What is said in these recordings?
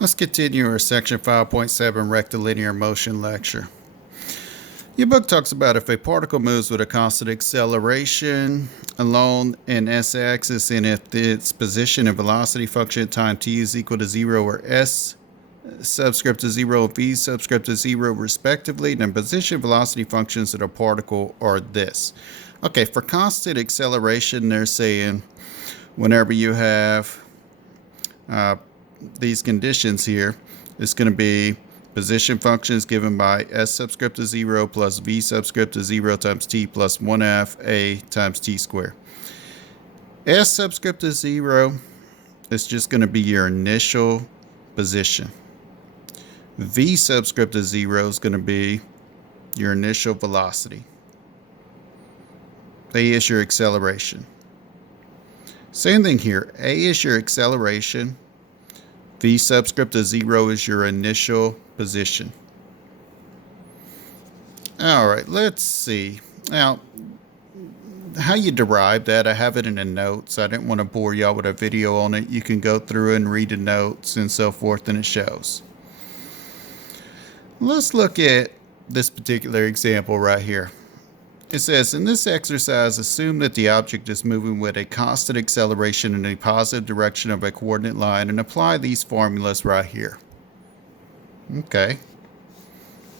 Let's continue our section 5.7 rectilinear motion lecture. Your book talks about if a particle moves with a constant acceleration along an s-axis and if its position and velocity function at time t is equal to 0 or s subscript to 0 and v subscript to 0 respectively, then position velocity functions of the particle are this. Okay, for constant acceleration, they're saying whenever you have these conditions here, it's going to be position functions given by s subscript to 0 plus v subscript to 0 times t plus 1f a times t squared. S subscript to 0 is just going to be your initial position. V subscript to 0 is going to be your initial velocity. A is your acceleration. Same thing here. A is your acceleration. V subscript to 0 is your initial position. All right, let's see. Now, how you derive that, I have it in the notes. I didn't want to bore y'all with a video on it. You can go through and read the notes and so forth, and it shows. Let's look at this particular example right here. It says, in this exercise, assume that the object is moving with a constant acceleration in the positive direction of a coordinate line and apply these formulas right here. Okay.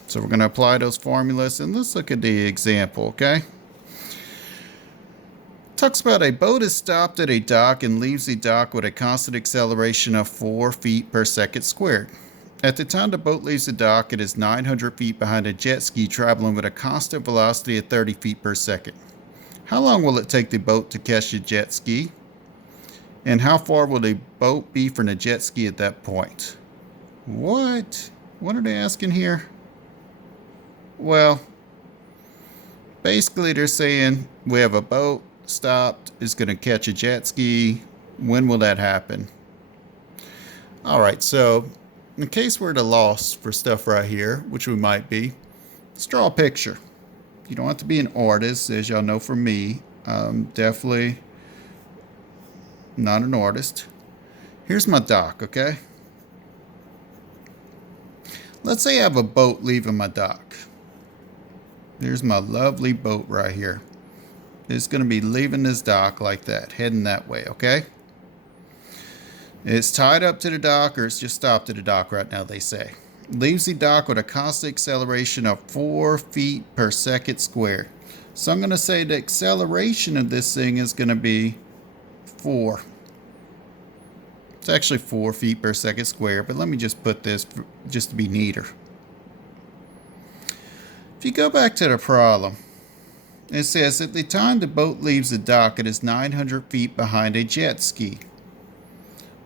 So we're going to apply those formulas and let's look at the example, okay? Talks about a boat is stopped at a dock and leaves the dock with a constant acceleration of 4 feet per second squared. At the time the boat leaves the dock, it is 900 feet behind a jet ski traveling with a constant velocity of 30 feet per second. How long will it take the boat to catch the jet ski? And how far will the boat be from the jet ski at that point? What? What are they asking here? Well, basically they're saying we have a boat stopped, it's going to catch a jet ski. When will that happen? All right, so in case we're at a loss for stuff right here, which we might be, let's draw a picture. You don't have to be an artist, as y'all know from me. I'm definitely not an artist. Here's my dock, okay? Let's say I have a boat leaving my dock. There's my lovely boat right here. It's going to be leaving this dock like that, heading that way, okay? It's tied up to the dock, or it's just stopped at the dock right now, they say. Leaves the dock with a constant acceleration of 4 feet per second squared. So I'm going to say the acceleration of this thing is going to be 4. It's actually 4 feet per second squared, but let me just put this just to be neater. If you go back to the problem, it says at the time the boat leaves the dock, it is 900 feet behind a jet ski.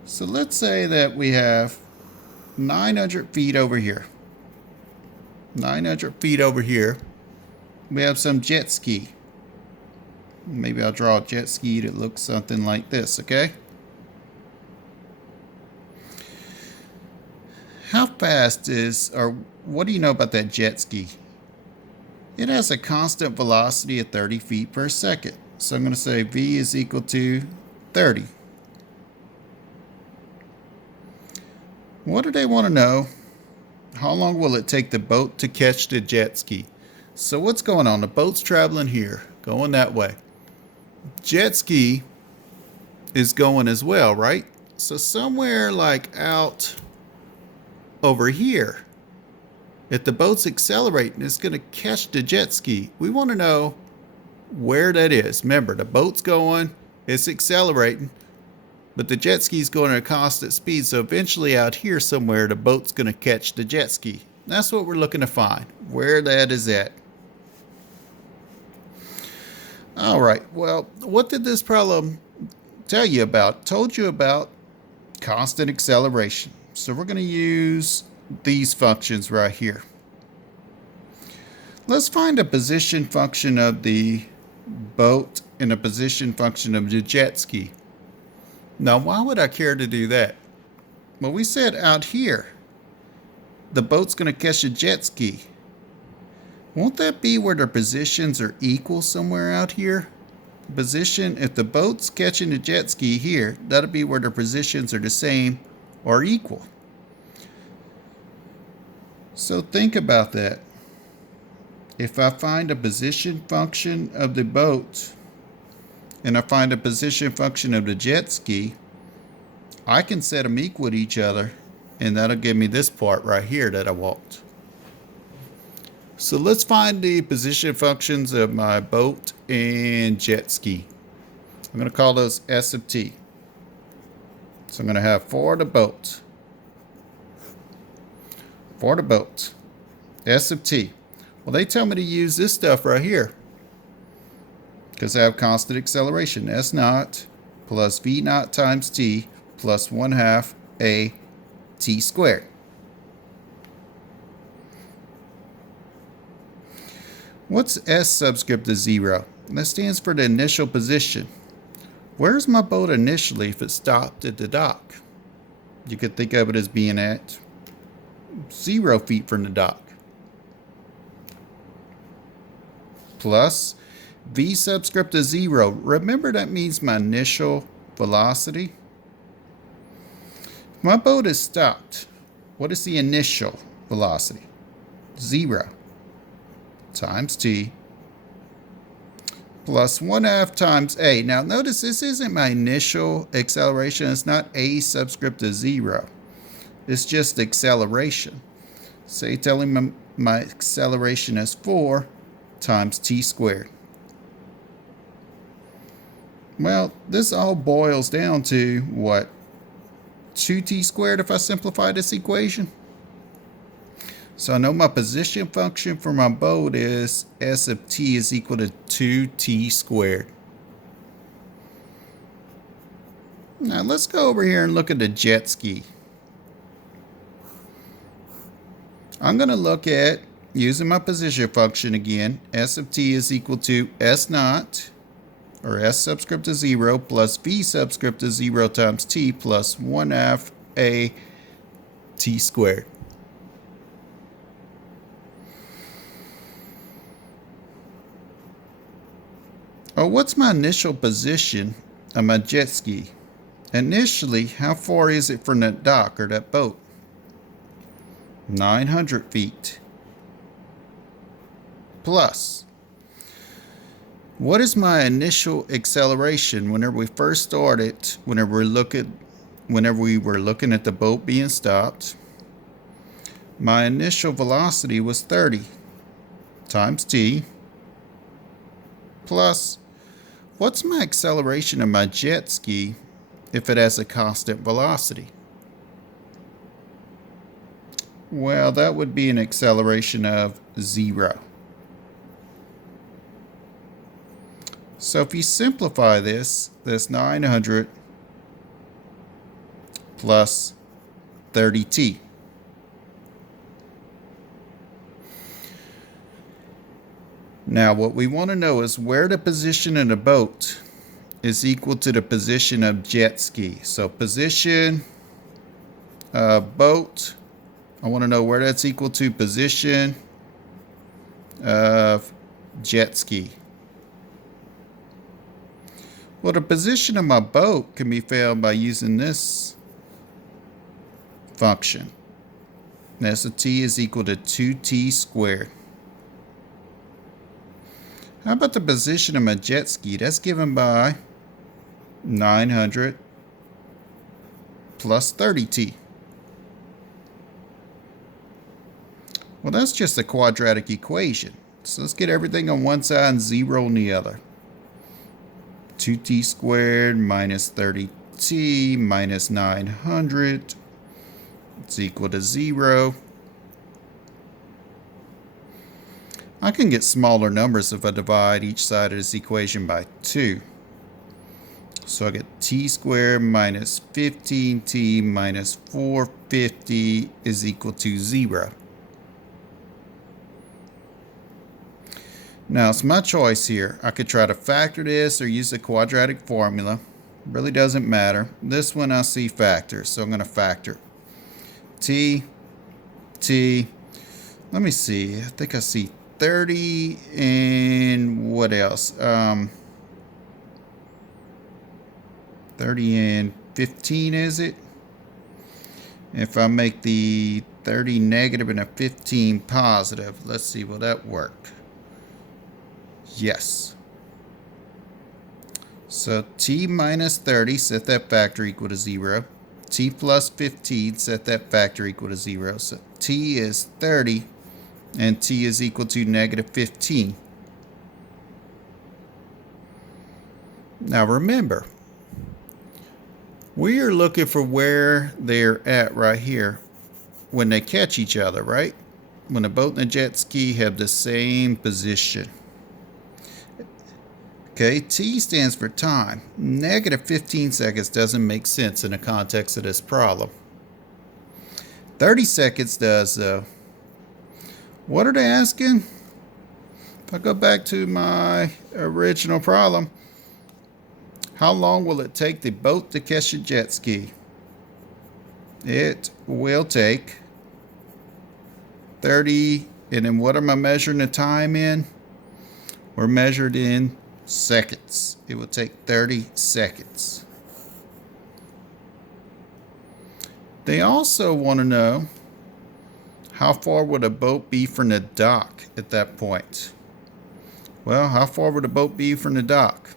So let's say that we have 900 feet over here. 900 feet over here. We have some jet ski. Maybe I'll draw a jet ski that looks something like this, okay? How fast is, or what do you know about that jet ski? It has a constant velocity of 30 feet per second. So I'm going to say V is equal to 30. What do they want to know? How long will it take the boat to catch the jet ski? So what's going on? The boat's traveling here, going that way. Jet ski is going as well, right? So somewhere like out over here, if the boat's accelerating, it's going to catch the jet ski. We want to know where that is. Remember, the boat's going, it's accelerating, but the jet ski is going at a constant speed, so eventually out here somewhere, the boat's going to catch the jet ski. That's what we're looking to find, where that is at. All right, well, what did this problem tell you about? Told you about constant acceleration. So we're going to use these functions right here. Let's find a position function of the boat and a position function of the jet ski. Now, why would I care to do that? Well, we said out here, the boat's going to catch a jet ski. Won't that be where their positions are equal somewhere out here? Position, if the boat's catching the jet ski here, that'll be where their positions are the same or equal. So think about that. If I find a position function of the boat and I find a position function of the jet ski, I can set them equal to each other, and that'll give me this part right here that I walked. So let's find the position functions of my boat and jet ski. I'm going to call those S of t. So I'm going to have for the boat, S of t. Well, they tell me to use this stuff right here because I have constant acceleration. S naught plus V naught times t plus 1/2 a t squared. What's S subscript to 0? That stands for the initial position. Where's my boat initially if it stopped at the dock? You could think of it as being at 0 feet from the dock. Plus V subscript to 0. Remember, that means my initial velocity. My boat is stopped. What is the initial velocity? 0 times t plus 1/2 times a. Now notice this isn't my initial acceleration. It's not a subscript to 0. It's just acceleration. Say telling me my acceleration is 4 times t squared. Well, this all boils down to what? 2t squared if I simplify this equation. So I know my position function for my boat is S of t is equal to 2t squared. Now let's go over here and look at the jet ski. I'm going to look at, using my position function again, S of t is equal to S naught, or S subscript to 0, plus V subscript to 0 times t plus 1/2 a t squared. Oh, what's my initial position of my jet ski? Initially, how far is it from that dock or that boat? 900 feet. Plus, what is my initial acceleration whenever we first started, whenever we were looking at the boat being stopped? My initial velocity was 30 times t plus, what's my acceleration of my jet ski if it has a constant velocity? Well, that would be an acceleration of 0. So if you simplify this, that's 900 plus 30t. Now what we want to know is where the position of the boat is equal to the position of jet ski. So position boat, I want to know where that's equal to position of jet ski. Well, the position of my boat can be found by using this function. S of t is equal to 2t squared. How about the position of my jet ski? That's given by 900 plus 30t. Well, that's just a quadratic equation. So let's get everything on one side and 0 on the other. 2t squared minus 30t minus 900 is equal to 0. I can get smaller numbers if I divide each side of this equation by 2. So I get t squared minus 15t minus 450 is equal to 0. Now it's my choice here. I could try to factor this or use the quadratic formula. Really doesn't matter. This one I see factors, so I'm going to factor t. Let me see. I think I see 30 and what else? 30 and 15, is it? If I make the 30 negative and a 15 positive, let's see, will that work? Yes. So t minus 30, set that factor equal to 0. T plus 15, set that factor equal to 0. So t is 30 and t is equal to negative 15. Now remember, we are looking for where they're at right here when they catch each other, right? When a boat and a jet ski have the same position. Okay, T stands for time. Negative 15 seconds doesn't make sense in the context of this problem. 30 seconds does, though. What are they asking? If I go back to my original problem, how long will it take the boat to catch a jet ski? It will take 30, and then what am I measuring the time in? We're measured in seconds. It will take 30 seconds. They also want to know how far would a boat be from the dock at that point? Well, how far would a boat be from the dock?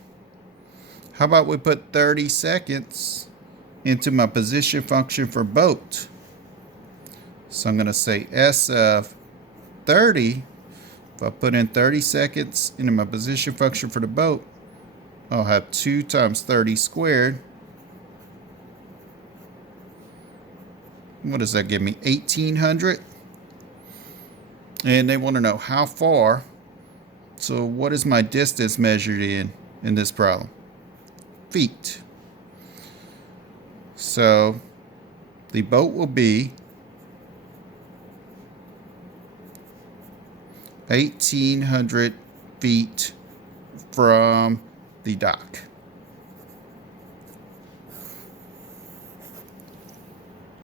How about we put 30 seconds into my position function for boat? So I'm going to say S of 30. If I put in 30 seconds into my position function for the boat, I'll have 2 times 30 squared. What does that give me? 1800. And they want to know how far. So what is my distance measured in this problem? Feet. So the boat will be 1,800 feet from the dock.